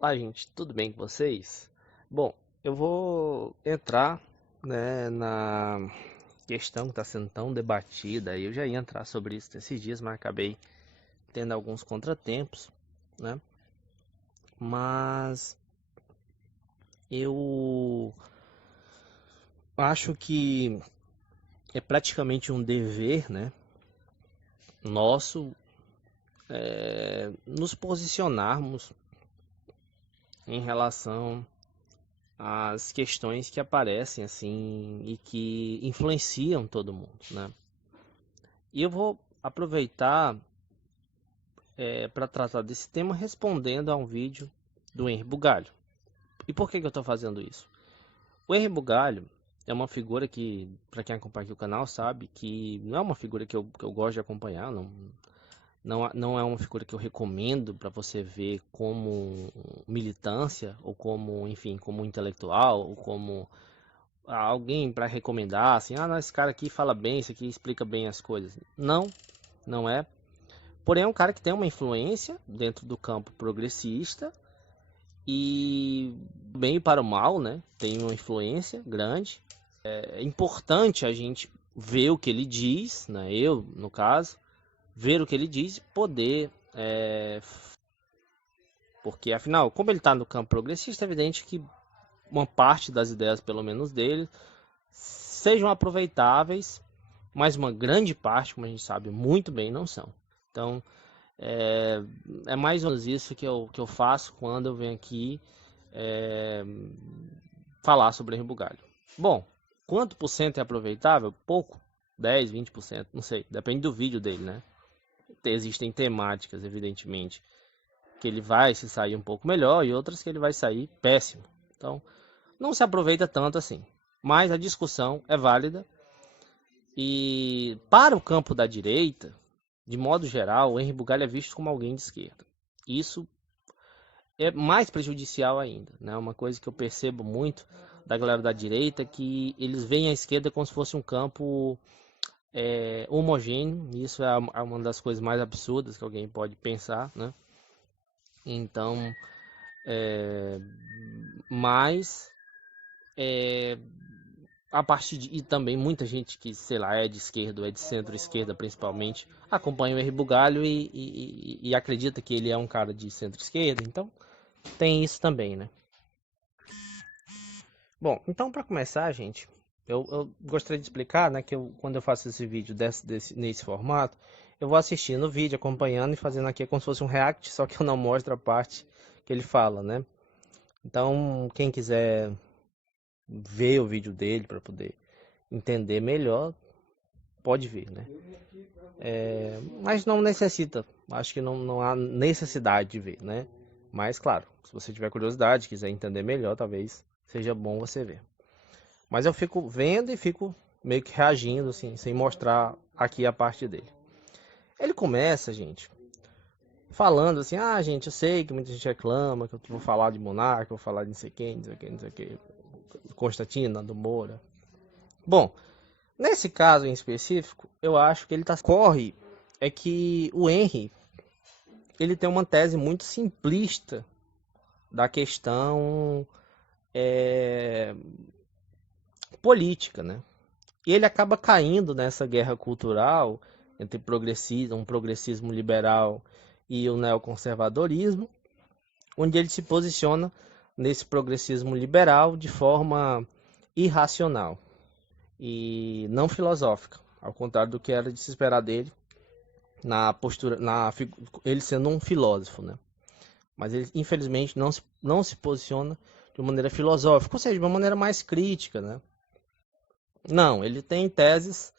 Olá, gente, tudo bem com vocês? Bom, eu vou entrar, né, na questão que está sendo tão debatida. Eu já ia entrar sobre isso esses dias, mas acabei tendo alguns contratempos, né? Mas eu acho que é praticamente um dever, né, nosso, nos posicionarmos em relação às questões que aparecem assim e que influenciam todo mundo, né? E eu vou aproveitar para tratar desse tema respondendo a um vídeo do Henri Bugalho. E por que eu estou fazendo isso? O Henri Bugalho é uma figura que, para quem acompanha aqui o canal, sabe que não é uma figura que eu gosto de acompanhar, não é uma figura que eu recomendo para você ver como militância, ou como, enfim, como intelectual, ou como alguém para recomendar, assim, ah, não, esse cara aqui fala bem, esse aqui explica bem as coisas. Não, não é. Porém, é um cara que tem uma influência dentro do campo progressista e bem e para o mal, né? Tem uma influência grande. É importante a gente ver o que ele diz, né? Eu, no caso, ver o que ele diz e poder, porque afinal, como ele está no campo progressista, é evidente que uma parte das ideias, pelo menos dele, sejam aproveitáveis, mas uma grande parte, como a gente sabe muito bem, não são. Então, É, é mais ou menos isso que eu faço quando eu venho aqui é, falar sobre Henri Bugalho. Bom, quanto por cento é aproveitável? Pouco. 10, 20%, não sei. Depende do vídeo dele, né? Existem temáticas, evidentemente, que ele vai se sair um pouco melhor e outras que ele vai sair péssimo. Então, não se aproveita tanto assim. Mas a discussão é válida. E para o campo da direita, de modo geral, o Henri Bugalho é visto como alguém de esquerda. Isso é mais prejudicial ainda, né? Uma coisa que eu percebo muito da galera da direita é que eles veem a esquerda como se fosse um campo homogêneo. Isso é uma das coisas mais absurdas que alguém pode pensar, né? Então, é, mas a partir de, e também muita gente que, sei lá, é de esquerda ou é de centro-esquerda principalmente, acompanha o Henri Bugalho e acredita que ele é um cara de centro-esquerda, então tem isso também, né? Bom, então para começar, gente, eu gostaria de explicar, né, que quando eu faço esse vídeo nesse formato, eu vou assistindo o vídeo, acompanhando e fazendo aqui como se fosse um react, só que eu não mostro a parte que ele fala, né? Então, quem quiser ver o vídeo dele para poder entender melhor, pode ver, né? Mas não necessita, acho que não há necessidade de ver, né? Mas, claro, se você tiver curiosidade, quiser entender melhor, talvez seja bom você ver. Mas eu fico vendo e fico meio que reagindo, assim, sem mostrar aqui a parte dele. Ele começa, gente, falando assim, ah, gente, eu sei que muita gente reclama, que eu vou falar de Monarca, vou falar de não sei quem, não sei quem, não sei quem, Constantina, do Moura. Bom, nesse caso em específico, eu acho que ele corre é que o Henry, ele tem uma tese muito simplista da questão é, política, né? E ele acaba caindo nessa guerra cultural entre um progressismo liberal e o neoconservadorismo, onde ele se posiciona nesse progressismo liberal de forma irracional e não filosófica, ao contrário do que era de se esperar dele na postura, ele sendo um filósofo, né? Mas ele infelizmente não se posiciona de uma maneira filosófica, ou seja, de uma maneira mais crítica, né? Não, ele tem teses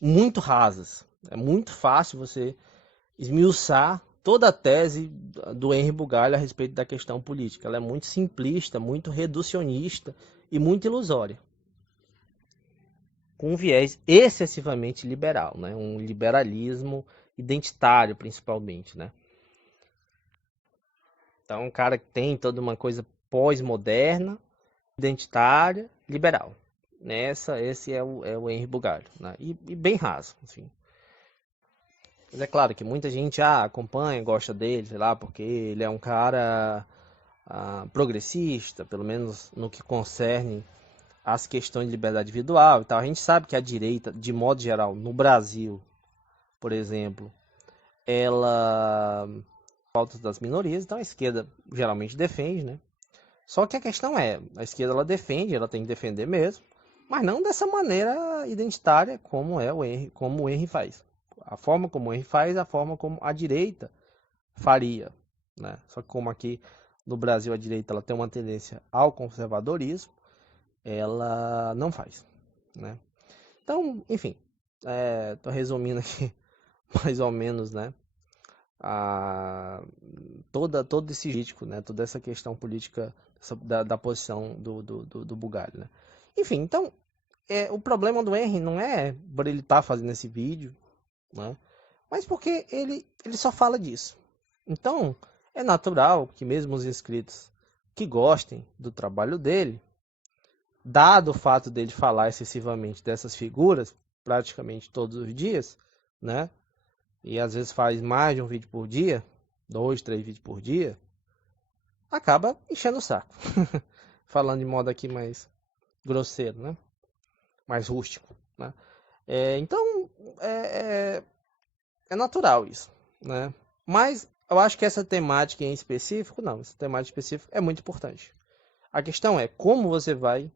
muito rasas. É muito fácil você esmiuçar toda a tese do Henri Bugalho a respeito da questão política. Ela é muito simplista, muito reducionista e muito ilusória, com um viés excessivamente liberal, né? Um liberalismo identitário, principalmente, né? Então, um cara que tem toda uma coisa pós-moderna, identitária, liberal. Esse é o Henri Bugalho, né? E bem raso, enfim. Mas é claro que muita gente acompanha, gosta dele, sei lá, porque ele é um cara progressista, pelo menos no que concerne as questões de liberdade individual e tal. A gente sabe que a direita, de modo geral, no Brasil, por exemplo, ela pautas das minorias, então a esquerda geralmente defende, né? Só que a questão é, a esquerda ela defende, ela tem que defender mesmo, mas não dessa maneira identitária como como o Henry faz. A forma como o Henry faz, a forma como a direita faria, né? Só que como aqui no Brasil a direita ela tem uma tendência ao conservadorismo, ela não faz, né? Então, enfim, tô resumindo aqui mais ou menos, né? Todo esse crítico, né? Toda essa questão política da posição do Bugalho, né? Enfim, então, o problema do Henry não é por ele estar fazendo esse vídeo, né? Mas porque ele só fala disso. Então, é natural que mesmo os inscritos que gostem do trabalho dele, dado o fato dele falar excessivamente dessas figuras, praticamente todos os dias, né? E às vezes faz mais de um vídeo por dia, 2, 3 vídeos por dia, acaba enchendo o saco. Falando de modo aqui mais grosseiro, né? Mais rústico, né? Então, é natural isso, né? Mas eu acho que essa temática em específico, não, essa temática específica é muito importante. A questão é como você vai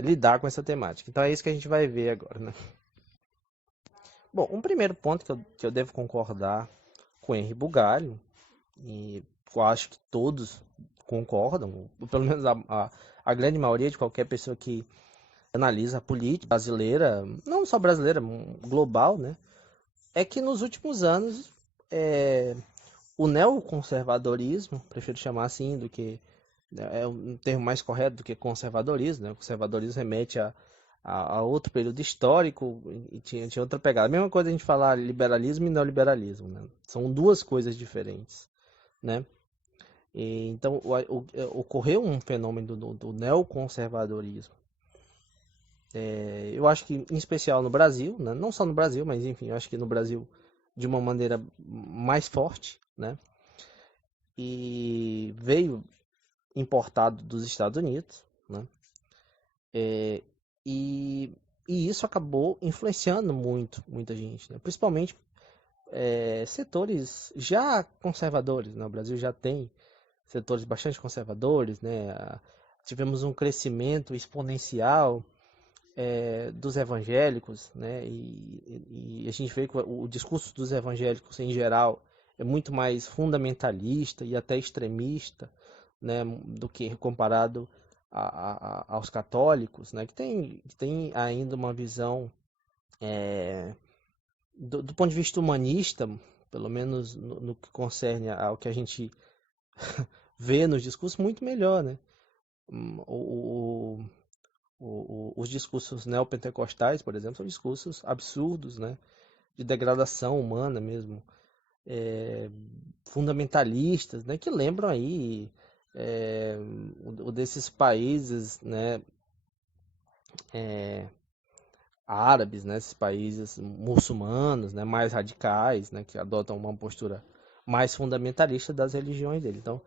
lidar com essa temática. Então é isso que a gente vai ver agora, né? Bom, um primeiro ponto que eu devo concordar com o Henry Bugalho, e eu acho que todos concordam, pelo menos a grande maioria de qualquer pessoa que analisa a política brasileira, não só brasileira, global, né? É que nos últimos anos o neoconservadorismo, prefiro chamar assim do que é um termo mais correto do que conservadorismo, né? O conservadorismo remete a outro período histórico e tinha outra pegada. A mesma coisa a gente falar liberalismo e neoliberalismo, né? São duas coisas diferentes, né? Então ocorreu um fenômeno do neoconservadorismo. Eu acho que em especial no Brasil, né? Não só no Brasil, mas enfim, eu acho que no Brasil de uma maneira mais forte, né? E veio importado dos Estados Unidos, né? E isso acabou influenciando muita gente, né? Principalmente setores já conservadores, né? O Brasil já tem setores bastante conservadores, né? Tivemos um crescimento exponencial dos evangélicos, né? E a gente vê que o discurso dos evangélicos em geral é muito mais fundamentalista e até extremista, né? Do que comparado aos católicos, né? Que tem ainda uma visão do ponto de vista humanista, pelo menos no que concerne ao que a gente vê nos discursos, muito melhor, né? Os discursos neopentecostais, por exemplo, são discursos absurdos, né? De degradação humana mesmo, fundamentalistas, né? Que lembram aí o desses países, né? Árabes, né? Esses países muçulmanos, né? Mais radicais, né? Que adotam uma postura mais fundamentalista das religiões dele. Então,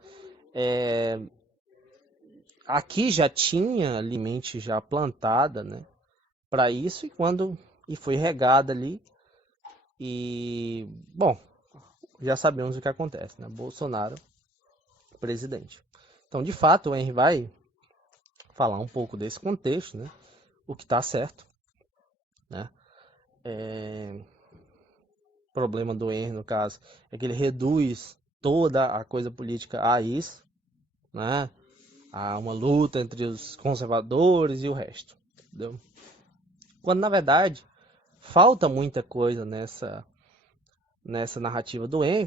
aqui já tinha mente já plantada, né? Para isso e foi regada ali e bom, já sabemos o que acontece, né? Bolsonaro presidente. Então, de fato, o Henry vai falar um pouco desse contexto, né? O que está certo, né? O problema do Henry, no caso, é que ele reduz toda a coisa política a isso, né? A uma luta entre os conservadores e o resto, entendeu? Quando, na verdade, falta muita coisa nessa narrativa do Henry.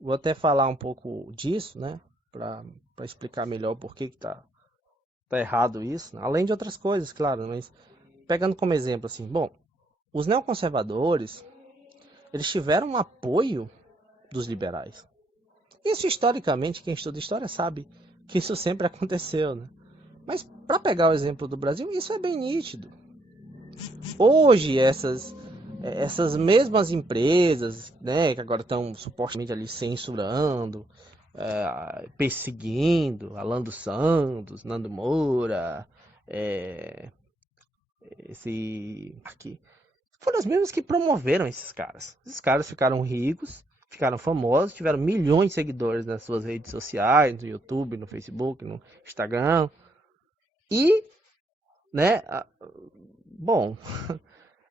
Vou até falar um pouco disso, né? Para explicar melhor por que tá errado isso, né? Além de outras coisas, claro, mas pegando como exemplo assim, bom, os neoconservadores, eles tiveram um apoio dos liberais. Isso historicamente, quem estuda história sabe que isso sempre aconteceu, né? Mas para pegar o exemplo do Brasil, isso é bem nítido. Hoje essas mesmas empresas, né, que agora estão supostamente ali censurando, perseguindo Alan dos Santos, Nando Moura, esse aqui, foram as mesmas que promoveram esses caras. Esses caras ficaram ricos, ficaram famosos, tiveram milhões de seguidores nas suas redes sociais, no YouTube, no Facebook, no Instagram. E, né, bom,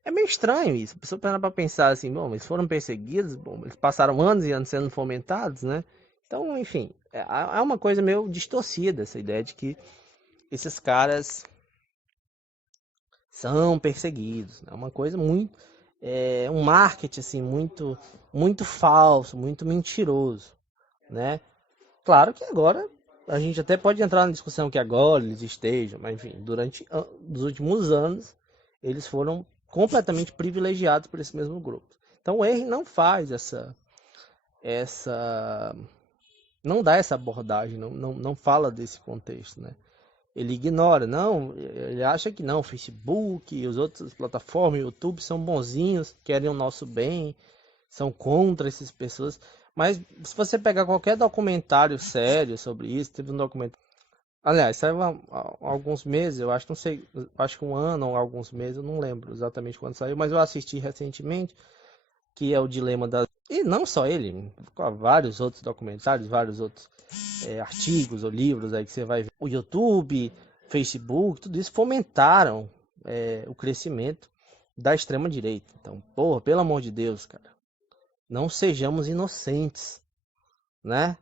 é meio estranho isso. A pessoa para pensar assim, bom, eles foram perseguidos, bom, eles passaram anos e anos sendo fomentados, né? Então, enfim, é uma coisa meio distorcida essa ideia de que esses caras são perseguidos. É uma coisa muito, um marketing assim muito falso, muito mentiroso, né? Claro que agora a gente até pode entrar na discussão que agora eles estejam, mas enfim, durante os últimos anos eles foram completamente privilegiados por esse mesmo grupo. Então o Henry não faz não dá essa abordagem, não fala desse contexto, né? Ele ignora, não, ele acha que não, o Facebook e as outras plataformas, o YouTube são bonzinhos, querem o nosso bem, são contra essas pessoas. Mas se você pegar qualquer documentário sério sobre isso, teve um documentário. Aliás, saiu há alguns meses, eu acho, não sei, acho que um ano ou alguns meses, eu não lembro exatamente quando saiu, mas eu assisti recentemente, que é o Dilema da. E não só ele, vários outros documentários, vários outros artigos ou livros aí que você vai ver. O YouTube, Facebook, tudo isso fomentaram o crescimento da extrema direita. Então, porra, pelo amor de Deus, cara, não sejamos inocentes, né?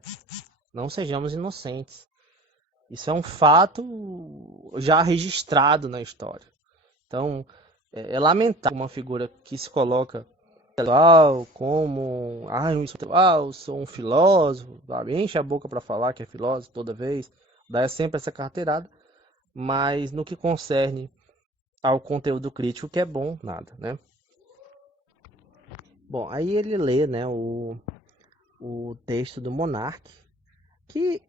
Não sejamos inocentes. Isso é um fato já registrado na história. Então, é lamentável uma figura que se coloca como eu sou um filósofo, enche a boca para falar que é filósofo toda vez, dá sempre essa carteirada, mas no que concerne ao conteúdo crítico, que é bom, nada, né? Bom, aí ele lê, né, o texto do Monark, que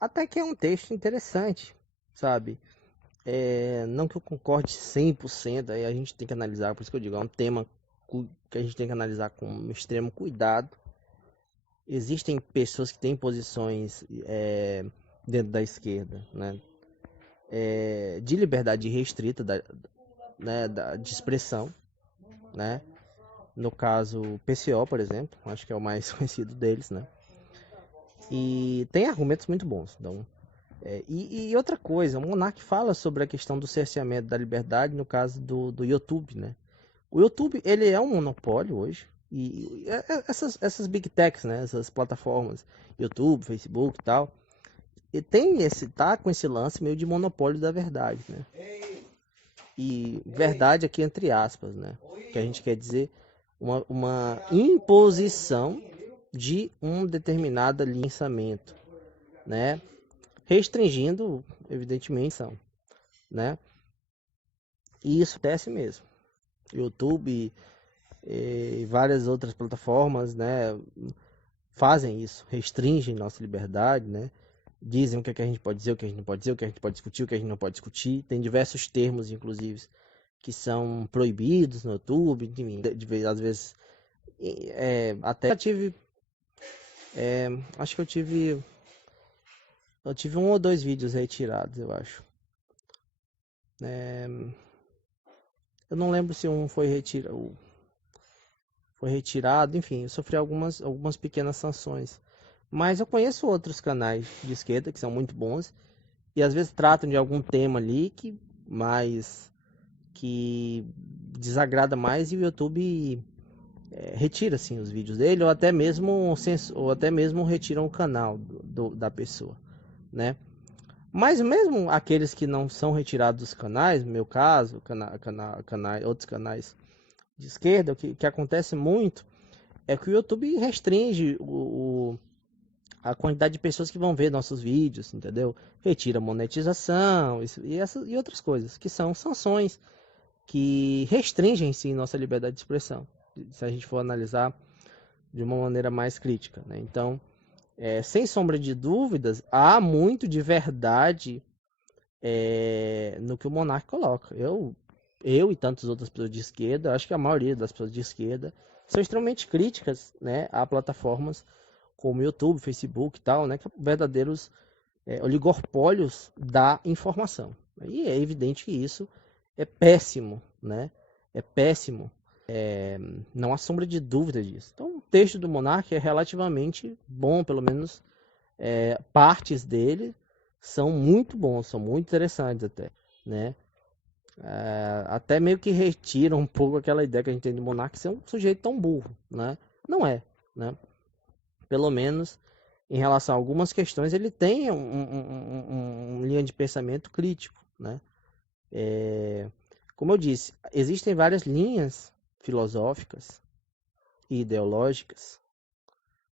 até que é um texto interessante, sabe? Não que eu concorde 100%, aí a gente tem que analisar, por isso que eu digo, é um tema que a gente tem que analisar com extremo cuidado. Existem pessoas que têm posições dentro da esquerda, né, de liberdade restrita, né, de expressão, né? No caso, o PCO, por exemplo, acho que é o mais conhecido deles, né? E tem argumentos muito bons. Então, e outra coisa, o Monark fala sobre a questão do cerceamento da liberdade no caso do YouTube, né? O YouTube, ele é um monopólio hoje. E essas big techs, né? Essas plataformas, YouTube, Facebook e tal, e tá com esse lance meio de monopólio da verdade, né? E verdade aqui entre aspas, né? Que a gente quer dizer uma imposição de um determinado pensamento, né? Restringindo, evidentemente, né? E isso acontece mesmo. YouTube e várias outras plataformas, né, fazem isso, restringem nossa liberdade, né? Dizem o que a gente pode dizer, o que a gente não pode dizer, o que a gente pode discutir, o que a gente não pode discutir. Tem diversos termos, inclusive, que são proibidos no YouTube, enfim, às vezes até tive acho que eu tive um ou dois vídeos retirados, eu acho. Eu não lembro se um foi retirado, enfim, eu sofri algumas pequenas sanções. Mas eu conheço outros canais de esquerda que são muito bons e às vezes tratam de algum tema ali que desagrada mais, e o YouTube retira assim os vídeos dele, ou até mesmo retiram o canal da pessoa, né? Mas mesmo aqueles que não são retirados dos canais, no meu caso, outros canais de esquerda, o que acontece muito é que o YouTube restringe a quantidade de pessoas que vão ver nossos vídeos, entendeu? Retira a monetização e outras coisas, que são sanções que restringem, sim, nossa liberdade de expressão, se a gente for analisar de uma maneira mais crítica, né? Então, sem sombra de dúvidas, há muito de verdade no que o Monark coloca. Eu e tantas outras pessoas de esquerda, acho que a maioria das pessoas de esquerda são extremamente críticas, né, a plataformas como YouTube, Facebook e tal, né, que são verdadeiros oligopólios da informação. E é evidente que isso é péssimo, né? É péssimo. Não há sombra de dúvida disso. Então, o texto do Monark é relativamente bom, pelo menos partes dele são muito bons, são muito interessantes até, né? Até meio que retira um pouco aquela ideia que a gente tem do Monark ser um sujeito tão burro, né? Não é, né? Pelo menos em relação a algumas questões ele tem um linha de pensamento crítico, né? Como eu disse, existem várias linhas filosóficas e ideológicas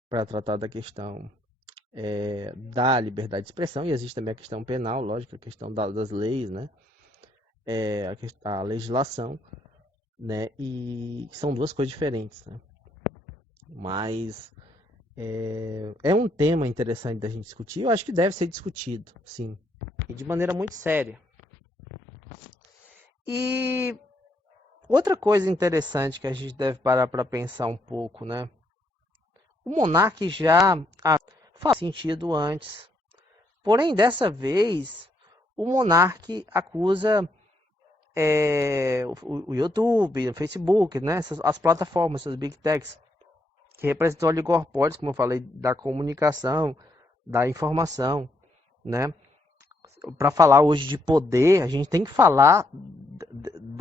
para tratar da questão da liberdade de expressão, e existe também a questão penal, lógico, a questão das leis, né? A legislação, né? E são duas coisas diferentes, né? Mas é um tema interessante da gente discutir. Eu acho que deve ser discutido, sim, e de maneira muito séria. E outra coisa interessante que a gente deve parar para pensar um pouco, né? O Monark já faz sentido antes. Porém, dessa vez, o Monark acusa o YouTube, o Facebook, né? As plataformas, as Big Techs, que representam oligopólios, como eu falei, da comunicação, da informação, né? Para falar hoje de poder, a gente tem que falar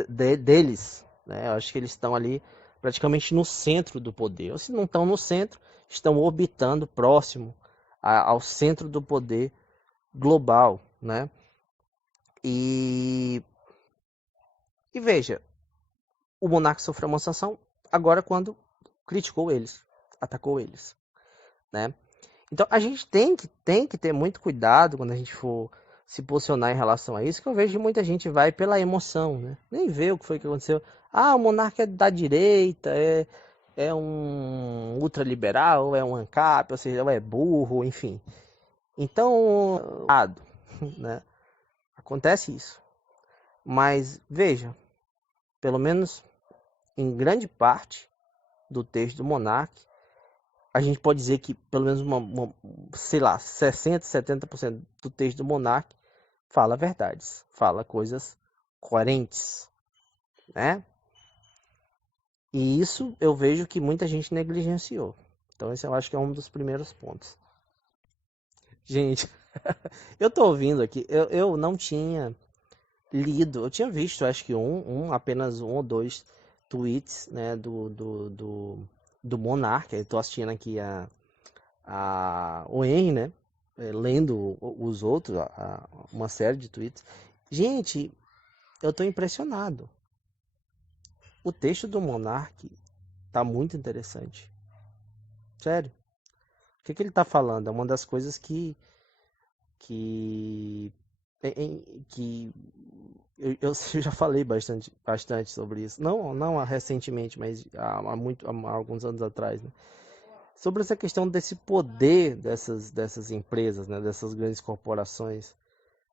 deles, né? Eu acho que eles estão ali praticamente no centro do poder. Ou se não estão no centro, estão orbitando próximo ao centro do poder global, né? E veja, o monarca sofreu uma sanção agora quando criticou eles, atacou eles, né? Então a gente tem que ter muito cuidado quando a gente for se posicionar em relação a isso, que eu vejo que muita gente vai pela emoção, né? Nem vê o que foi que aconteceu. Ah, o monarca é da direita, é um ultraliberal, é um ANCAP, ou seja, é burro, enfim. Então, né? Acontece isso. Mas veja, pelo menos em grande parte do texto do Monark, a gente pode dizer que pelo menos sei lá, 60%, 70% do texto do Monark fala verdades, fala coisas coerentes, né? E isso eu vejo que muita gente negligenciou. Então esse eu acho que é um dos primeiros pontos. Gente, eu tô ouvindo aqui, eu não tinha lido, eu tinha visto, acho que apenas um ou dois tweets, né, do Monark. Eu tô assistindo aqui o Henry, né, lendo os outros, uma série de tweets. Gente, eu tô impressionado. O texto do Monark tá muito interessante. Sério. O que ele tá falando? É uma das coisas que eu já falei bastante sobre isso. Não recentemente, mas há alguns anos atrás, né? Sobre essa questão desse poder dessas empresas, né? Dessas grandes corporações,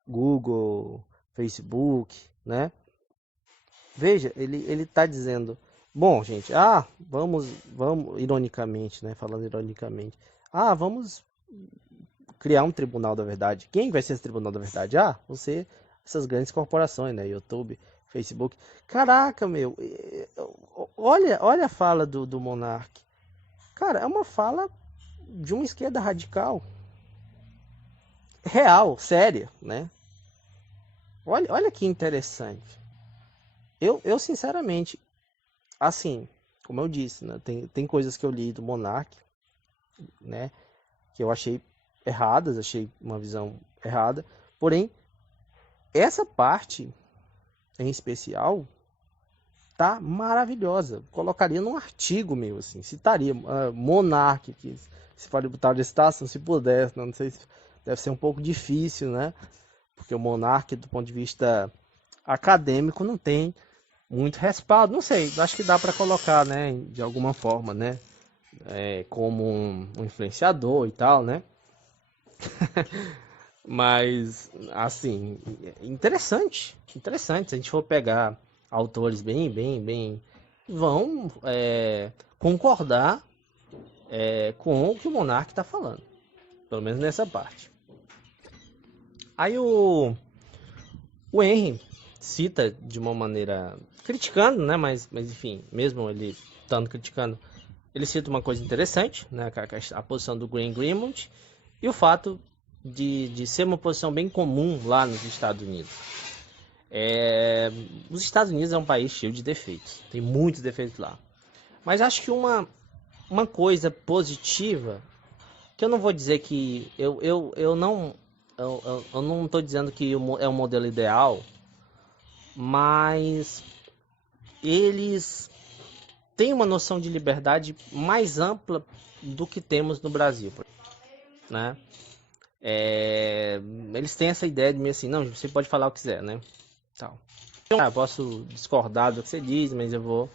Google, Facebook, né? Veja, ele está dizendo, bom, gente, vamos, ironicamente, né? Falando ironicamente, vamos criar um tribunal da verdade. Quem vai ser esse tribunal da verdade? Essas grandes corporações, né? YouTube, Facebook. Caraca, meu, olha a fala do Monark. Cara, é uma fala de uma esquerda radical. Real, séria, né? Olha que interessante. Eu sinceramente, assim, como eu disse, né? Tem coisas que eu li do Monark, né? Que eu achei erradas, achei uma visão errada. Porém, essa parte em especial tá maravilhosa. Colocaria num artigo meu, assim, citaria Monark, que se pode botar de citação, se pudesse, não sei se deve ser um pouco difícil, né? Porque o Monark, do ponto de vista acadêmico, não tem muito respaldo. Não sei, acho que dá para colocar, né, de alguma forma, né? Como um influenciador e tal, né? Mas, assim, interessante. Se a gente for pegar autores bem, vão concordar com o que o monarca está falando, pelo menos nessa parte. Aí o Henry cita de uma maneira criticando, né? Mas enfim, mesmo ele estando criticando, ele cita uma coisa interessante, né? A posição do Greenmount e o fato de ser uma posição bem comum lá nos Estados Unidos. Os Estados Unidos é um país cheio de defeitos, tem muitos defeitos lá. Mas acho que uma coisa positiva, que eu não vou dizer que eu não estou dizendo que é o modelo ideal, mas eles têm uma noção de liberdade mais ampla do que temos no Brasil, né? Eles têm essa ideia de mim assim, não, você pode falar o que quiser, né? Tal. Eu posso discordar do que você diz, mas eu vou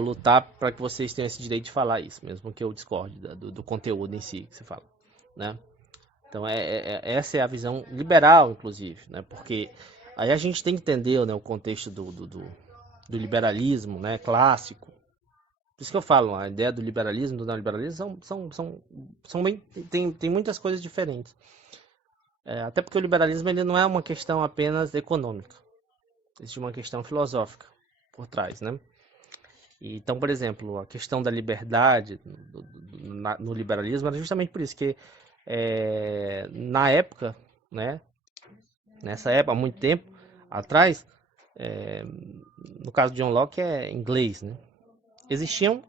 lutar para que vocês tenham esse direito de falar isso, mesmo que eu discorde do conteúdo em si que você fala, né? Então essa é a visão liberal, inclusive, né? Porque aí a gente tem que entender, né, o contexto do liberalismo, né, clássico. Por isso que eu falo, a ideia do liberalismo, do neoliberalismo são bem, tem muitas coisas diferentes. Até porque o liberalismo ele não é uma questão apenas econômica, existe uma questão filosófica por trás, né? Então, por exemplo, a questão da liberdade no liberalismo era justamente por isso que na época, né, nessa época, há muito tempo atrás, no caso de John Locke é inglês, né? Existiam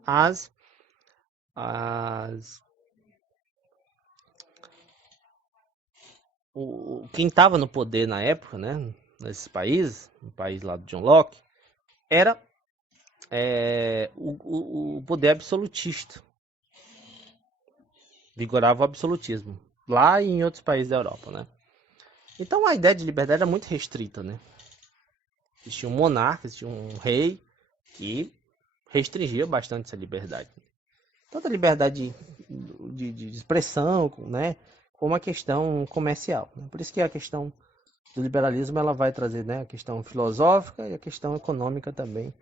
quem estava no poder na época, né, nesses países, no país lá do John Locke, era o poder absolutista. Vigorava o absolutismo. Lá e em outros países da Europa, né? Então a ideia de liberdade era muito restrita, né? Existia um monarca, existia um rei que restringia bastante essa liberdade. Tanto a liberdade de expressão, né? Como a questão comercial. Né? Por isso que a questão do liberalismo ela vai trazer, né, a questão filosófica e a questão econômica também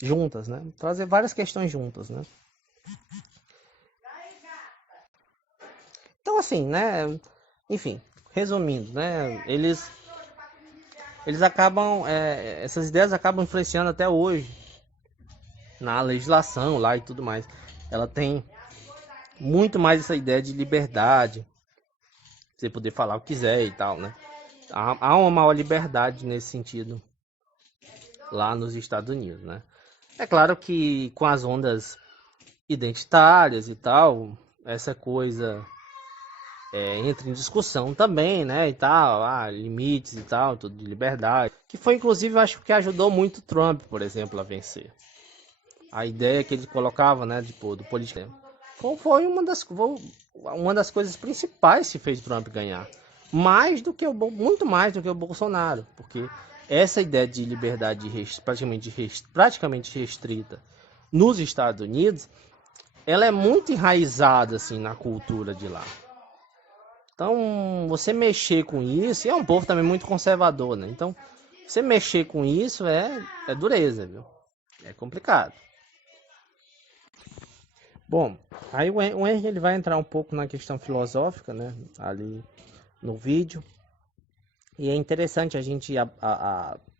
juntas, né? Trazer várias questões juntas, né? Então assim, né? Enfim, resumindo, né? Eles acabam, essas ideias acabam influenciando até hoje na legislação lá e tudo mais. Ela tem muito mais essa ideia de liberdade, você poder falar o que quiser e tal, né? Há uma maior liberdade nesse sentido lá nos Estados Unidos, né? É claro que com as ondas identitárias e tal, essa coisa entra em discussão também, né, e tal, limites e tal, tudo de liberdade, que foi inclusive, eu acho que ajudou muito o Trump, por exemplo, a vencer. A ideia que ele colocava, né, do político, foi uma das coisas principais que fez o Trump ganhar, muito mais do que o Bolsonaro, porque essa ideia de liberdade praticamente restrita nos Estados Unidos, ela é muito enraizada assim na cultura de lá. Então, você mexer com isso, e é um povo também muito conservador, né? Então, você mexer com isso é dureza, viu? É complicado. Bom, aí o Henry ele vai entrar um pouco na questão filosófica, né? Ali no vídeo. E é interessante a gente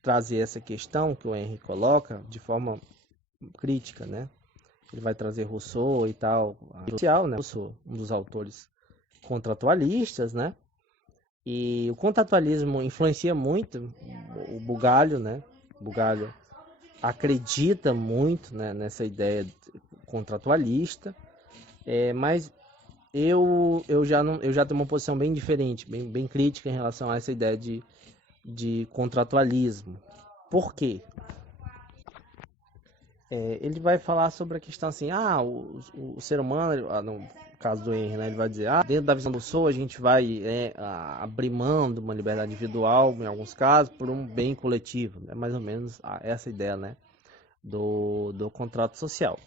trazer essa questão que o Henry coloca de forma crítica, né? Ele vai trazer Rousseau e tal, né? Rousseau, um dos autores contratualistas, né? E o contratualismo influencia muito o Bugalho, né? O Bugalho acredita muito, né, nessa ideia contratualista, mas eu já tenho uma posição bem diferente, bem crítica em relação a essa ideia de contratualismo. Por quê? Ele vai falar sobre a questão assim, o ser humano, no caso do Henry, né, ele vai dizer, dentro da visão do Rousseau a gente vai abrir mão de uma liberdade individual, em alguns casos, por um bem coletivo, né, mais ou menos essa ideia, né, do contrato social.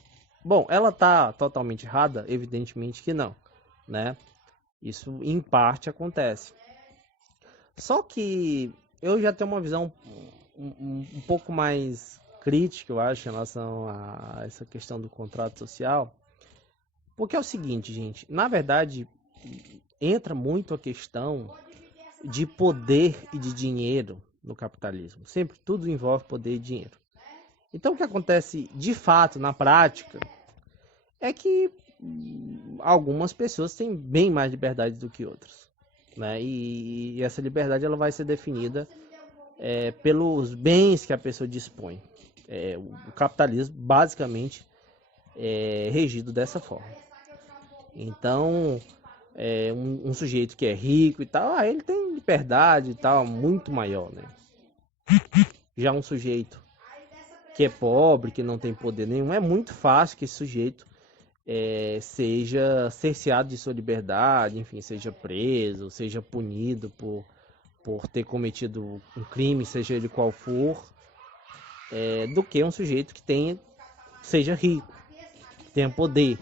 Bom, ela está totalmente errada? Evidentemente que não, né, isso em parte acontece. Só que eu já tenho uma visão um pouco mais crítica, eu acho, em relação a essa questão do contrato social. Porque é o seguinte, gente, na verdade, entra muito a questão de poder e de dinheiro no capitalismo. Sempre tudo envolve poder e dinheiro. Então o que acontece de fato, na prática, é que algumas pessoas têm bem mais liberdade do que outras, né? E essa liberdade ela vai ser definida pelos bens que a pessoa dispõe. O capitalismo basicamente é regido dessa forma. Então, um sujeito que é rico e tal, ele tem liberdade e tal, muito maior, né? Já um sujeito que é pobre, que não tem poder nenhum, é muito fácil que esse sujeito seja cerceado de sua liberdade, enfim, seja preso, seja punido por ter cometido um crime, seja ele qual for, do que um sujeito que seja rico, tenha poder.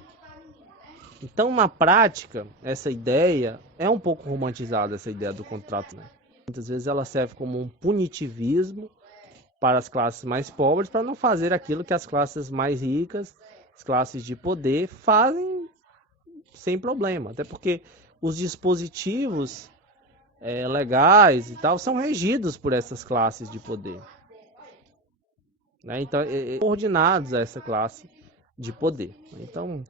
Então, na prática, essa ideia é um pouco romantizada, essa ideia do contrato, né? Muitas vezes ela serve como um punitivismo para as classes mais pobres, para não fazer aquilo que as classes mais ricas, as classes de poder, fazem sem problema. Até porque os dispositivos legais e tal são regidos por essas classes de poder, né? Então, coordenados a essa classe de poder. Então,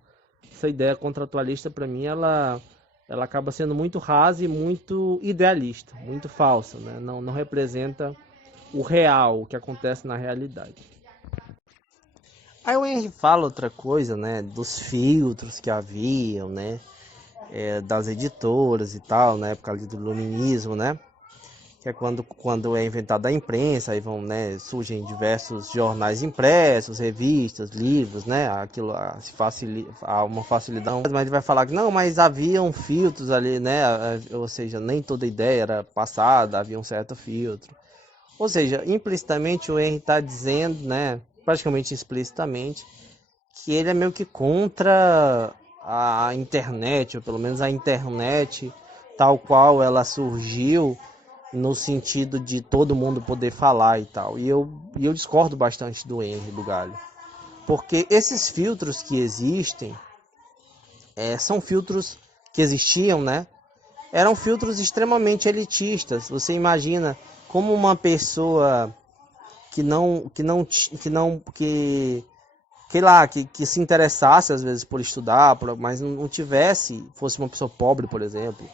essa ideia contratualista, para mim, ela acaba sendo muito rasa e muito idealista, muito falsa, né? Não representa o real, o que acontece na realidade. Aí o Henry fala outra coisa, né? Dos filtros que haviam, né? Das editoras e tal, na época ali do iluminismo, né? Que é quando é inventada a imprensa, aí surgem diversos jornais impressos, revistas, livros, né? Aquilo há uma facilidade, mas ele vai falar que não, mas haviam filtros ali, né? Ou seja, nem toda ideia era passada, havia um certo filtro. Ou seja, implicitamente o Henry está dizendo, né? Praticamente explicitamente, que ele é meio que contra a internet, ou pelo menos a internet tal qual ela surgiu, no sentido de todo mundo poder falar e tal. E eu discordo bastante do Henry Bugalho. Porque esses filtros que existem, são filtros que existiam, né? Eram filtros extremamente elitistas. Você imagina como uma pessoa que se interessasse às vezes por estudar, mas não fosse uma pessoa pobre, por exemplo,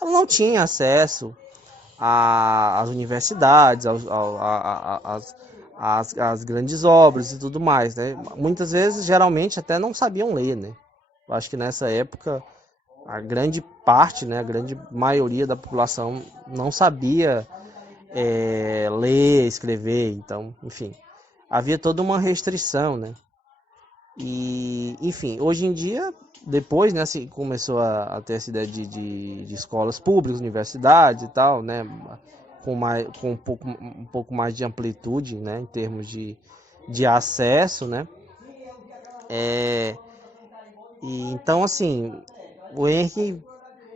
ela não tinha acesso às universidades, às grandes obras e tudo mais, né? Muitas vezes, geralmente, até não sabiam ler, né? Eu acho que nessa época, a grande parte, né, a grande maioria da população não sabia ler, escrever, então, enfim, havia toda uma restrição, né? E, enfim, hoje em dia, depois, né, assim, começou a ter essa ideia de escolas públicas, universidades e tal, né, com um pouco mais de amplitude, né, em termos de acesso, né. E então, assim, o Henry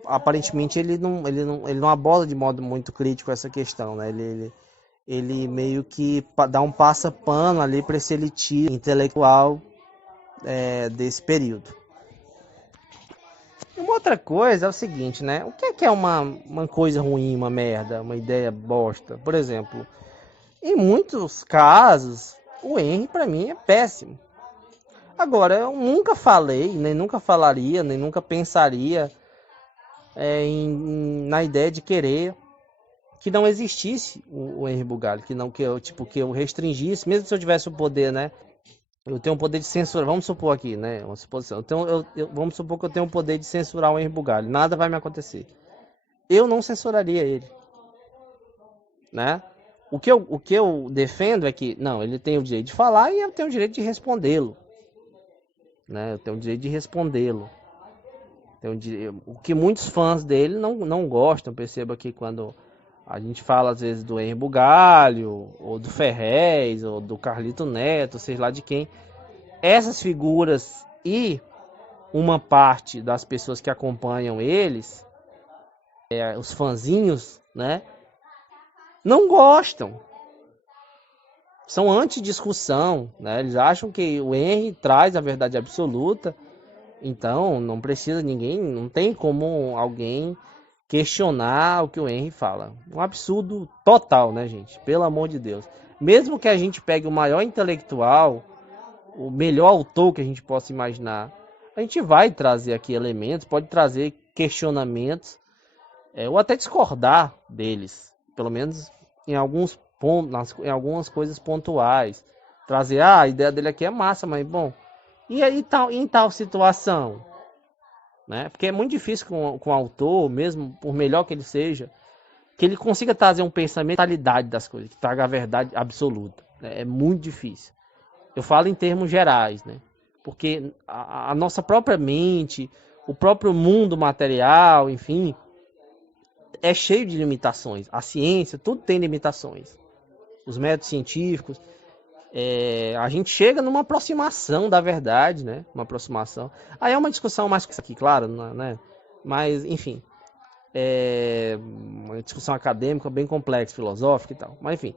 aparentemente ele não aborda de modo muito crítico essa questão, né? Ele meio que dá um passa-pano ali para esse elitismo intelectual desse período. Uma outra coisa é o seguinte, né? O que é uma coisa ruim, uma merda, uma ideia bosta? Por exemplo, em muitos casos, o Henry para mim é péssimo. Agora, eu nunca falei, nem nunca falaria, nem nunca pensaria na ideia de querer que não existisse o Henry Bugalho, que eu restringisse, mesmo se eu tivesse o poder, né? Eu tenho o poder de censurar, vamos supor aqui, né? Uma suposição. Vamos supor que eu tenho o poder de censurar o Henry Bugalho, nada vai me acontecer. Eu não censuraria ele, né? O que eu defendo é que, não, ele tem o direito de falar e eu tenho o direito de respondê-lo, né? Eu tenho o direito de respondê-lo. O que muitos fãs dele não gostam, perceba que quando a gente fala às vezes do Henry Bugalho, ou do Ferrez, ou do Carlito Neto, seja lá de quem, essas figuras e uma parte das pessoas que acompanham eles, os fãzinhos, né, não gostam. são anti-discussão, né? Eles acham que o Henry traz a verdade absoluta, então não precisa ninguém, não tem como alguém questionar o que o Henry fala. Um absurdo total, né, gente? Pelo amor de Deus. Mesmo que a gente pegue o maior intelectual, o melhor autor que a gente possa imaginar, a gente vai trazer aqui elementos, pode trazer questionamentos, ou até discordar deles, pelo menos em alguns pontos, em algumas coisas pontuais. Trazer, a ideia dele aqui é massa, mas bom, e aí em tal situação? Né? Porque é muito difícil com o autor, mesmo por melhor que ele seja, que ele consiga trazer um pensamento, totalidade das coisas, que traga a verdade absoluta. Né? É muito difícil. Eu falo em termos gerais, né? Porque a nossa própria mente, o próprio mundo material, enfim, é cheio de limitações. A ciência, tudo tem limitações. Os métodos científicos, a gente chega numa aproximação da verdade, né? Uma aproximação. Aí é uma discussão mais aqui, claro, né? Mas, enfim, uma discussão acadêmica bem complexa, filosófica e tal. Mas, enfim,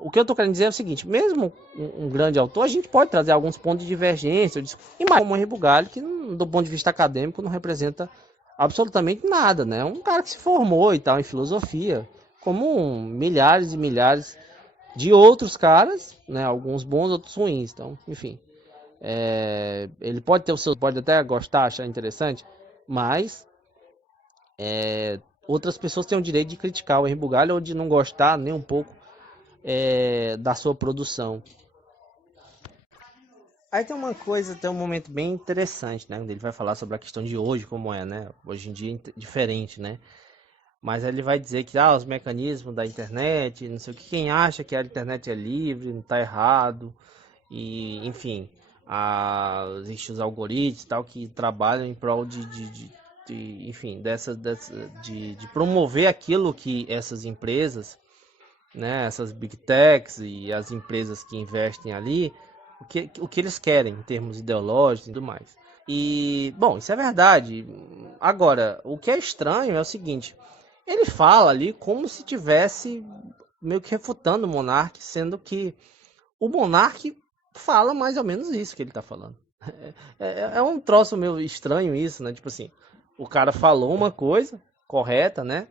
o que eu estou querendo dizer é o seguinte: mesmo um grande autor, a gente pode trazer alguns pontos de divergência, e mais como o Henry Bugalho, que do ponto de vista acadêmico não representa absolutamente nada, né? Um cara que se formou e tal em filosofia, como milhares e milhares de outros caras, né? Alguns bons, outros ruins. Então, enfim, ele pode ter o seu, pode até gostar, achar interessante, mas outras pessoas têm o direito de criticar o Henry Bugalho ou de não gostar nem um pouco da sua produção. Aí tem uma coisa, tem um momento bem interessante, né? Onde ele vai falar sobre a questão de hoje, como é, né? Hoje em dia é diferente, né? Mas ele vai dizer que os mecanismos da internet, não sei o que, quem acha que a internet é livre, não está errado. E, enfim, existem os algoritmos e tal que trabalham em prol enfim, de promover aquilo que essas empresas, né, essas big techs e as empresas que investem ali, o que eles querem em termos ideológicos e tudo mais. E, bom, isso é verdade. Agora, o que é estranho é o seguinte: ele fala ali como se tivesse meio que refutando o Monark, sendo que o Monark fala mais ou menos isso que ele tá falando. É um troço meio estranho isso, né? Tipo assim, o cara falou uma coisa correta, né?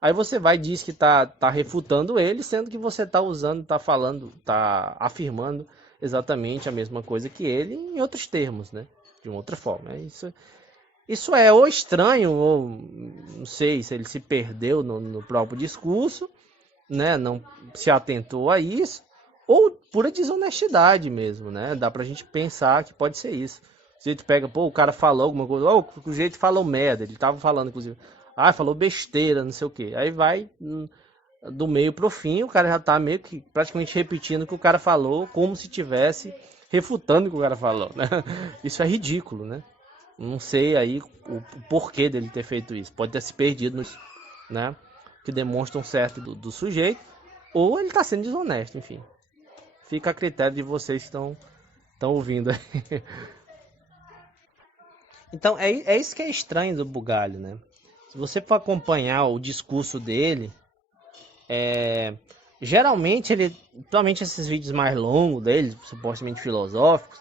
Aí você vai e diz que tá refutando ele, sendo que você tá usando, tá falando, tá afirmando exatamente a mesma coisa que ele em outros termos, né? De uma outra forma. Isso é ou estranho, ou não sei se ele se perdeu no próprio discurso, né? Não se atentou a isso, ou pura desonestidade mesmo, né? Dá pra gente pensar que pode ser isso. Se a gente pega, o cara falou alguma coisa, o jeito falou merda, ele tava falando, inclusive, falou besteira, não sei o que. Aí vai do meio pro fim, o cara já tá meio que praticamente repetindo o que o cara falou, como se tivesse refutando o que o cara falou, né? Isso é ridículo, né? Não sei aí o porquê dele ter feito isso. Pode ter se perdido, né? Que demonstra um certo do sujeito, ou ele tá sendo desonesto, enfim. Fica a critério de vocês que estão ouvindo aí. Então, é isso que é estranho do Bugalho, né? Se você for acompanhar o discurso dele, geralmente principalmente esses vídeos mais longos dele, supostamente filosóficos,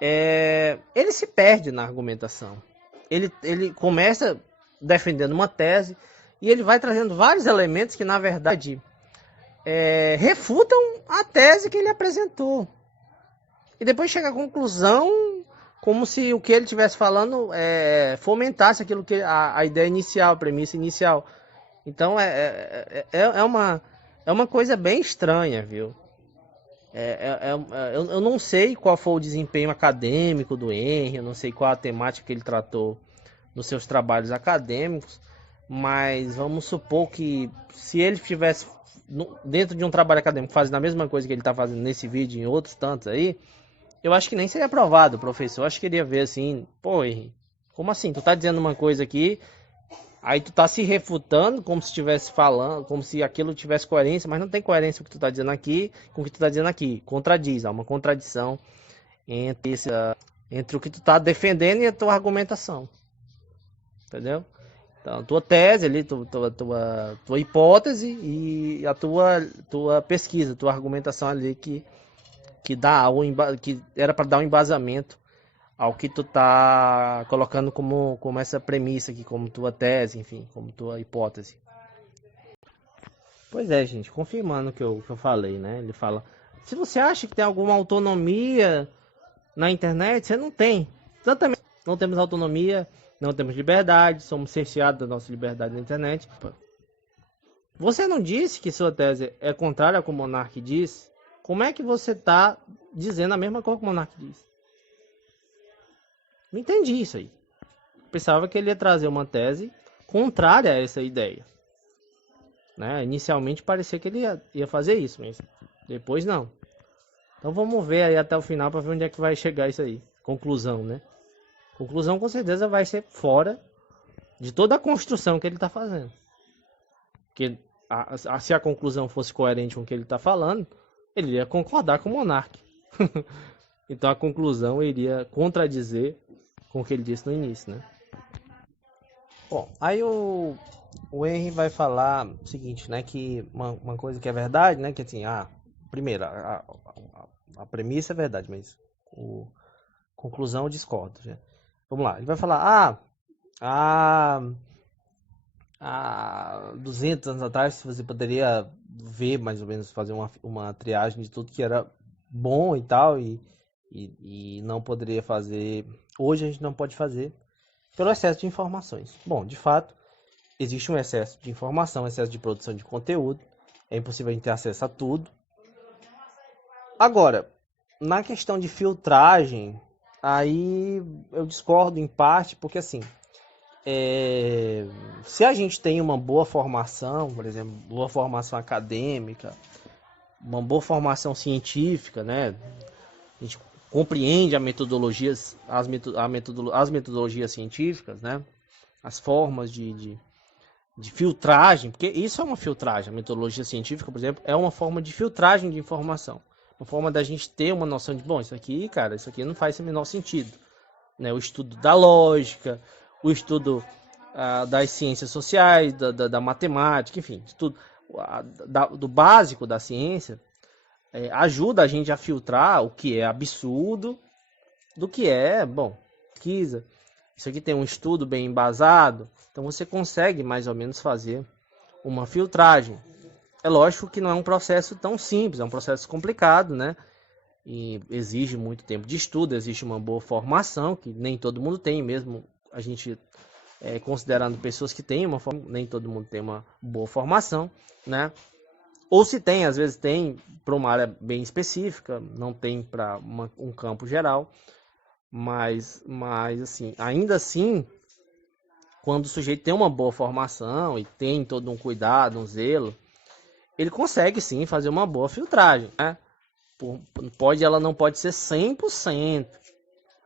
ele se perde na argumentação. Ele começa defendendo uma tese e ele vai trazendo vários elementos que, na verdade, refutam a tese que ele apresentou. E depois chega à conclusão como se o que ele estivesse falando fomentasse aquilo que a ideia inicial, a premissa inicial. Então é uma coisa bem estranha, viu? Eu não sei qual foi o desempenho acadêmico do Henry, eu não sei qual a temática que ele tratou nos seus trabalhos acadêmicos, mas vamos supor que se ele estivesse dentro de um trabalho acadêmico fazendo a mesma coisa que ele está fazendo nesse vídeo e em outros tantos aí, eu acho que nem seria aprovado, professor. Eu acho que queria ver assim, Henry, como assim? Tu tá dizendo uma coisa aqui, aí tu tá se refutando como se estivesse falando, como se aquilo tivesse coerência, mas não tem coerência o que tu tá dizendo aqui com o que tu tá dizendo aqui. Contradiz, há uma contradição entre o que tu tá defendendo e a tua argumentação. Entendeu? Então, tua tese ali, tua hipótese e a tua pesquisa, tua argumentação ali que dá que era para dar um embasamento ao que tu tá colocando como essa premissa aqui, como tua tese, enfim, como tua hipótese. Pois é, gente, confirmando o que eu falei, né? Ele fala, se você acha que tem alguma autonomia na internet, você não tem. Exatamente. Não temos autonomia, não temos liberdade, somos cerceados da nossa liberdade na internet. Você não disse que sua tese é contrária ao que o Monark diz? Como é que você está dizendo a mesma coisa que o Monark diz? Não entendi isso aí. Pensava que ele ia trazer uma tese contrária a essa ideia. Né? Inicialmente parecia que ele ia fazer isso, mas depois não. Então vamos ver aí até o final para ver onde é que vai chegar isso aí. Conclusão, né? Conclusão com certeza vai ser fora de toda a construção que ele está fazendo. Porque se a conclusão fosse coerente com o que ele está falando, ele ia concordar com o Monark. Então a conclusão iria contradizer com o que ele disse no início, né? Bom, aí o Henry vai falar o seguinte, né? Que uma coisa que é verdade, né? Que assim, primeiro, a premissa é verdade, mas a conclusão eu discordo. Né? Vamos lá, ele vai falar, há 200 anos atrás você poderia ver mais ou menos, fazer uma triagem de tudo que era bom e tal, e não poderia fazer, hoje a gente não pode fazer, pelo excesso de informações. Bom, de fato, existe um excesso de informação, excesso de produção de conteúdo, é impossível a gente ter acesso a tudo. Agora, na questão de filtragem, aí eu discordo em parte, porque assim, se a gente tem uma boa formação, por exemplo, boa formação acadêmica, uma boa formação científica, né? A gente compreende as metodologias científicas, né? As formas de filtragem, porque isso é uma filtragem. A metodologia científica, por exemplo, é uma forma de filtragem de informação. Uma forma da gente ter uma noção de, bom, isso aqui não faz o menor sentido. Né? O estudo da lógica, o estudo das ciências sociais, da matemática, enfim, tudo, do básico da ciência, ajuda a gente a filtrar o que é absurdo do que é, bom, pesquisa. Isso aqui tem um estudo bem embasado, então você consegue mais ou menos fazer uma filtragem. É lógico que não é um processo tão simples, é um processo complicado, né? E exige muito tempo de estudo, existe uma boa formação, que nem todo mundo tem, mesmo a gente considerando pessoas que têm uma formação, nem todo mundo tem uma boa formação, né? Ou se tem, às vezes tem para uma área bem específica, não tem para um campo geral, mas assim, ainda assim, quando o sujeito tem uma boa formação e tem todo um cuidado, um zelo, ele consegue sim fazer uma boa filtragem, né? Ela não pode ser 100%.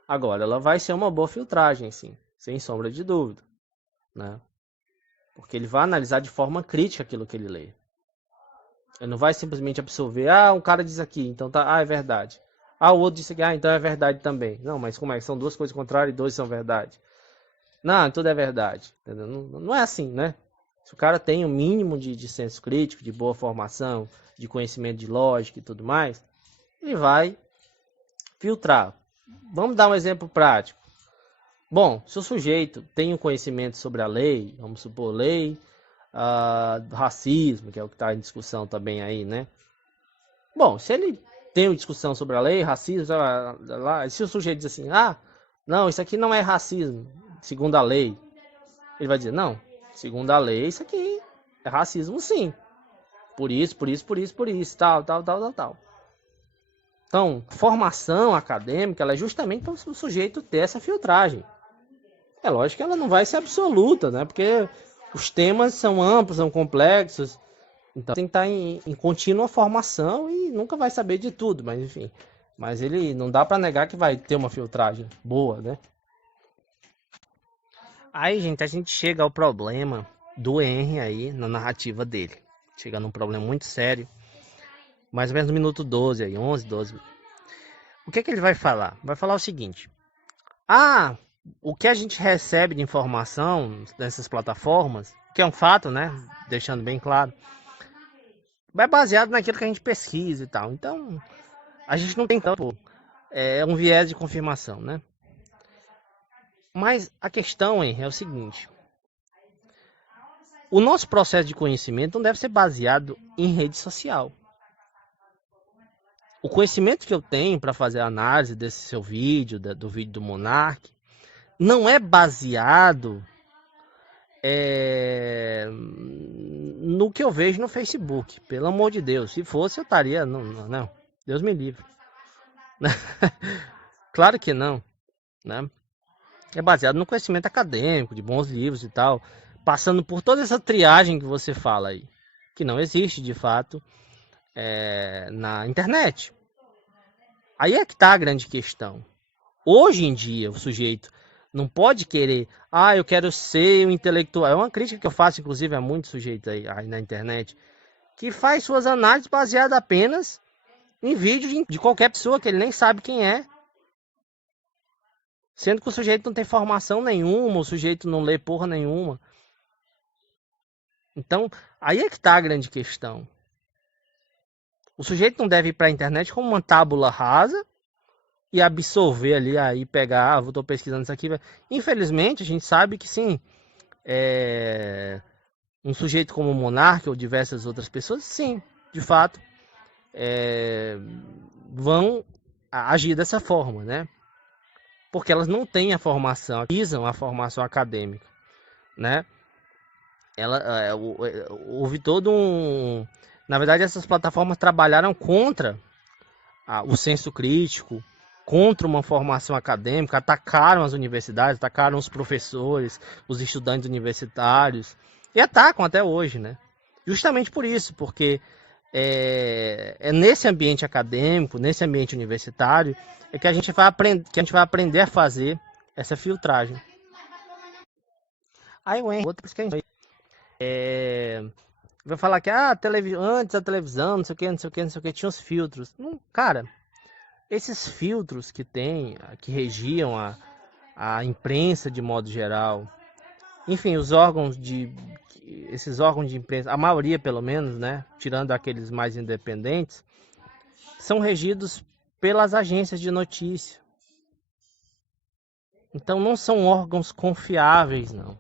Agora, ela vai ser uma boa filtragem, sim, sem sombra de dúvida, né? Porque ele vai analisar de forma crítica aquilo que ele lê. Ele não vai simplesmente absorver, um cara diz aqui, então tá, é verdade. O outro disse aqui, então é verdade também. Não, mas como é que são duas coisas contrárias e dois são verdade? Não, tudo é verdade. Entendeu? Não é assim, né? Se o cara tem um mínimo de senso crítico, de boa formação, de conhecimento de lógica e tudo mais, ele vai filtrar. Vamos dar um exemplo prático. Bom, se o sujeito tem um conhecimento sobre a lei, vamos supor, lei do racismo, que é o que está em discussão também aí, né? Bom, se ele tem uma discussão sobre a lei, racismo, se o sujeito diz assim, não, isso aqui não é racismo, segundo a lei, ele vai dizer, não, segundo a lei, isso aqui é racismo sim. Por isso, tal. Então, formação acadêmica, ela é justamente para o sujeito ter essa filtragem. É lógico que ela não vai ser absoluta, né? Porque os temas são amplos, são complexos. Então, tem que estar em contínua formação e nunca vai saber de tudo, mas enfim. Mas ele não dá para negar que vai ter uma filtragem boa, né? Aí, gente, a gente chega ao problema do Henry aí na narrativa dele. Chega num problema muito sério. Mais ou menos no minuto 12 aí, 11, 12. O que ele vai falar? Vai falar o seguinte. o que a gente recebe de informação nessas plataformas, que é um fato, né? Deixando bem claro, é baseado naquilo que a gente pesquisa e tal. Então, a gente não tem campo, é um viés de confirmação, né? Mas a questão é o seguinte: o nosso processo de conhecimento não deve ser baseado em rede social. O conhecimento que eu tenho para fazer a análise desse seu vídeo, do vídeo do Monark, não é baseado no que eu vejo no Facebook. Pelo amor de Deus, se fosse eu estaria... Não, Deus me livre. Claro que não, né? É baseado no conhecimento acadêmico, de bons livros e tal, passando por toda essa triagem que você fala aí, que não existe de fato na internet. Aí é que está a grande questão. Hoje em dia, o sujeito não pode querer, eu quero ser um intelectual. É uma crítica que eu faço, inclusive, a muitos sujeitos aí na internet, que faz suas análises baseadas apenas em vídeo de qualquer pessoa que ele nem sabe quem é. Sendo que o sujeito não tem formação nenhuma, o sujeito não lê porra nenhuma. Então, aí é que está a grande questão. O sujeito não deve ir para a internet como uma tábula rasa e absorver ali, aí pegar, estou pesquisando isso aqui. Infelizmente, a gente sabe que sim, um sujeito como o Monark ou diversas outras pessoas, sim, de fato, vão agir dessa forma, né? Porque elas não têm a formação, visam a formação acadêmica, né? Houve todo um... Na verdade, essas plataformas trabalharam contra o senso crítico, contra uma formação acadêmica, atacaram as universidades, atacaram os professores, os estudantes universitários, e atacam até hoje, né? Justamente por isso, porque é nesse ambiente acadêmico, nesse ambiente universitário, que a gente vai aprender a fazer essa filtragem. Aí o outro que a gente vai falar que antes a televisão, não sei o que, tinha os filtros. Não, cara, esses filtros que regiam a imprensa de modo geral, enfim, esses órgãos de imprensa, a maioria pelo menos, né, tirando aqueles mais independentes, são regidos pelas agências de notícia. Então não são órgãos confiáveis, não.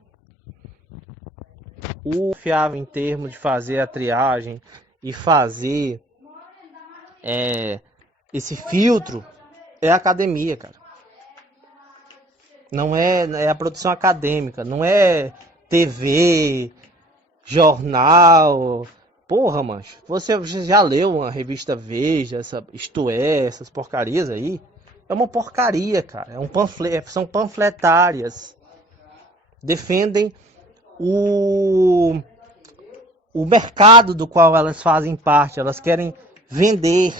O confiável em termos de fazer a triagem e fazer esse filtro é a academia, cara. Não é a produção acadêmica, não é TV, jornal. Porra, mancho, você já leu uma revista Veja, essas porcarias aí? É uma porcaria, cara. São panfletárias. Defendem o mercado do qual elas fazem parte. Elas querem vender.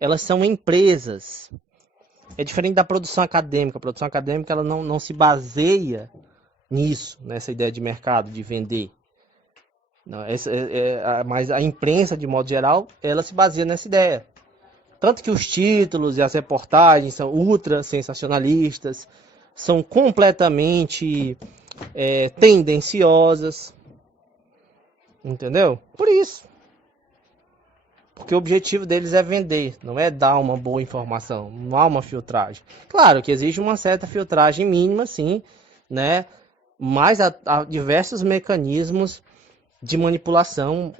Elas são empresas. É diferente da produção acadêmica. A produção acadêmica ela não se baseia nisso, nessa ideia de mercado, de vender. Não, mas a imprensa, de modo geral, ela se baseia nessa ideia. Tanto que os títulos e as reportagens são ultra sensacionalistas, são completamente tendenciosas. Entendeu? Por isso. Porque o objetivo deles é vender, não é dar uma boa informação, não há uma filtragem. Claro que existe uma certa filtragem mínima, sim, né? Mas há diversos mecanismos de manipulação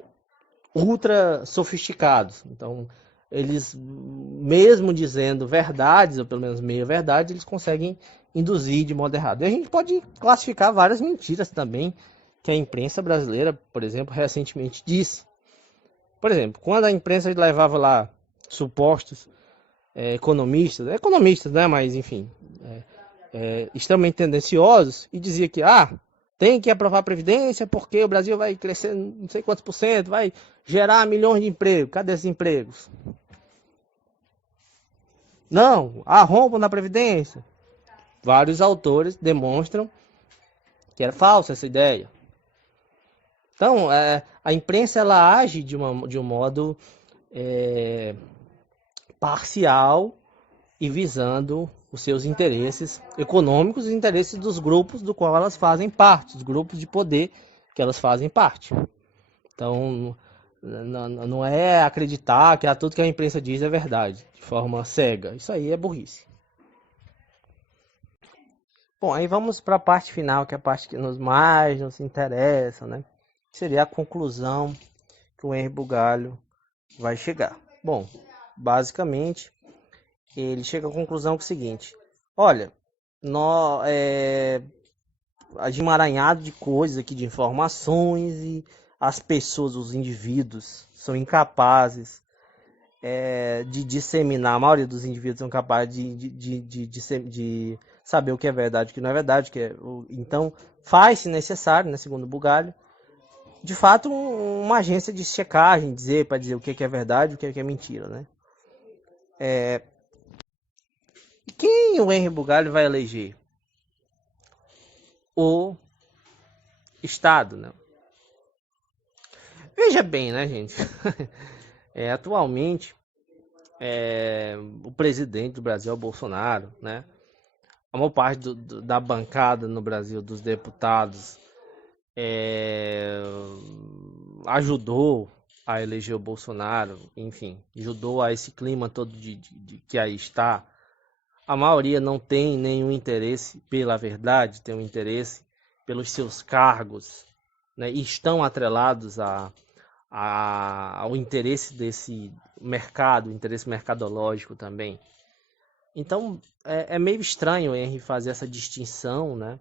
ultra sofisticados. Então, eles, mesmo dizendo verdades, ou pelo menos meia verdade, eles conseguem induzir de modo errado. E a gente pode classificar várias mentiras também que a imprensa brasileira, por exemplo, recentemente disse. Por exemplo, quando a imprensa levava lá supostos economistas, né, mas enfim, extremamente tendenciosos, e dizia que tem que aprovar a Previdência porque o Brasil vai crescer não sei quantos por cento, vai gerar milhões de empregos. Cadê esses empregos? Não, arrombam na Previdência. Vários autores demonstram que era falsa essa ideia. Então, a imprensa ela age de um modo parcial e visando os seus interesses econômicos e os interesses dos grupos do qual elas fazem parte, dos grupos de poder que elas fazem parte. Então, não é acreditar que tudo que a imprensa diz é verdade, de forma cega. Isso aí é burrice. Bom, aí vamos para a parte final, que é a parte que mais nos interessa, né? Que seria a conclusão que o Henry Bugalho vai chegar. Bom, basicamente, ele chega à conclusão que é o seguinte: olha, a de emaranhado de coisas aqui, de informações, e as pessoas, os indivíduos, são incapazes de disseminar. A maioria dos indivíduos são capazes de saber o que é verdade e o que não é verdade. Então, faz-se necessário, né, segundo Bugalho, de fato, uma agência de checagem, para dizer o que é verdade e o que é mentira, né? E quem o Henry Bugalho vai eleger? O Estado, né? Veja bem, né, gente? Atualmente, o presidente do Brasil é o Bolsonaro, né? A maior parte da bancada no Brasil, dos deputados, ajudou a eleger o Bolsonaro, enfim, ajudou a esse clima todo de que aí está. A maioria não tem nenhum interesse pela verdade, tem um interesse pelos seus cargos, né? E estão atrelados ao interesse desse mercado, interesse mercadológico também. Então, é meio estranho o Henry fazer essa distinção, né,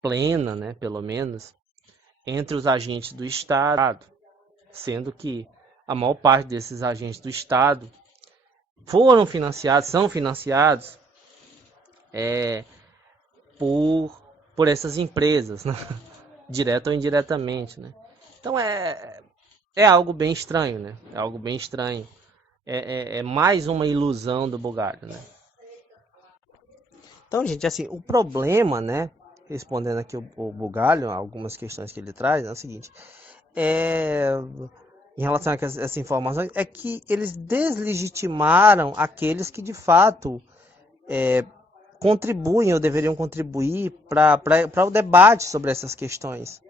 plena, né, pelo menos, entre os agentes do Estado, sendo que a maior parte desses agentes do Estado são financiados por essas empresas, né, direta ou indiretamente, né? Então é algo bem estranho, né? É algo bem estranho. É mais uma ilusão do Bugalho, né? Então, gente, assim, o problema, né, respondendo aqui o Bugalho, algumas questões que ele traz, é o seguinte: em relação a essas informações, é que eles deslegitimaram aqueles que de fato contribuem ou deveriam contribuir para o debate sobre essas questões,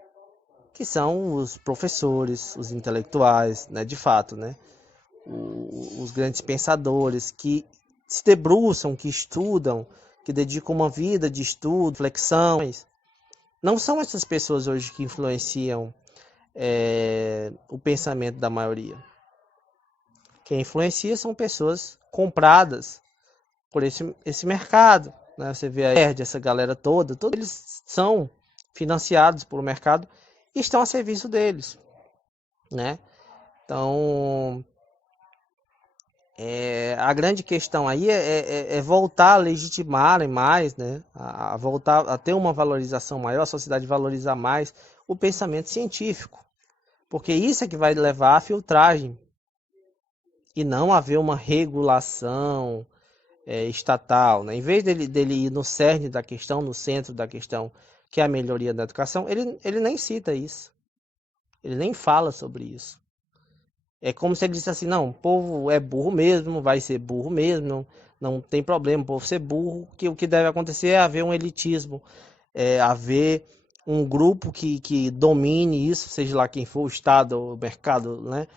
que são os professores, os intelectuais, né, de fato, né, os grandes pensadores que se debruçam, que estudam, que dedicam uma vida de estudo, reflexões. Não são essas pessoas hoje que influenciam o pensamento da maioria. Quem influencia são pessoas compradas por esse mercado, né? Você vê a ERD, essa galera todos eles são financiados por mercado e estão a serviço deles, né? Então, a grande questão aí é voltar a legitimarem mais, né? A voltar a ter uma valorização maior, a sociedade valorizar mais o pensamento científico, porque isso é que vai levar à filtragem e não haver uma regulação estatal, né? Em vez dele ir no cerne da questão, no centro da questão, que é a melhoria da educação, ele nem cita isso. Ele nem fala sobre isso. É como se ele disse assim: não, o povo é burro mesmo, vai ser burro mesmo, não tem problema o povo ser burro, que o que deve acontecer é haver um elitismo, haver um grupo que domine isso, seja lá quem for, o Estado, o mercado, né?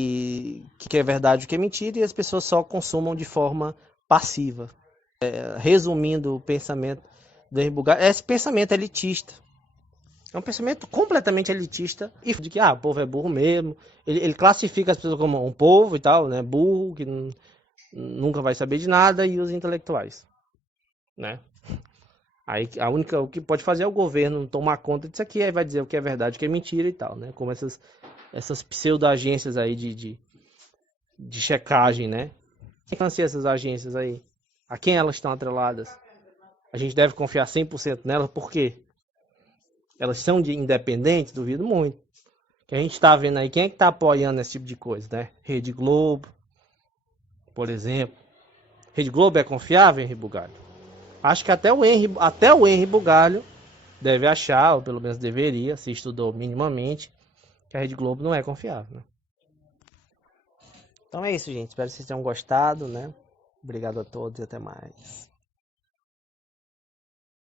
E que é verdade, o que é mentira, e as pessoas só consumam de forma passiva. Resumindo o pensamento do Henry Bugalho, esse pensamento elitista. É um pensamento completamente elitista e de que o povo é burro mesmo. Ele classifica as pessoas como um povo e tal, né? Burro, que nunca vai saber de nada, e os intelectuais, né? Aí o que pode fazer é o governo tomar conta disso aqui, aí vai dizer o que é verdade, o que é mentira e tal, né? Como essas pseudo-agências aí de checagem, né? Quem financia essas agências aí? A quem elas estão atreladas? A gente deve confiar 100% nelas, por quê? Elas são independentes? Duvido muito. Que a gente está vendo aí, quem é que está apoiando esse tipo de coisa, né? Rede Globo, por exemplo. Rede Globo é confiável, Henry Bugalho? Acho que até o Henry Bugalho deve achar, ou pelo menos deveria, se estudou minimamente, que a Rede Globo não é confiável, né? Então é isso, gente. Espero que vocês tenham gostado, né? Obrigado a todos e até mais.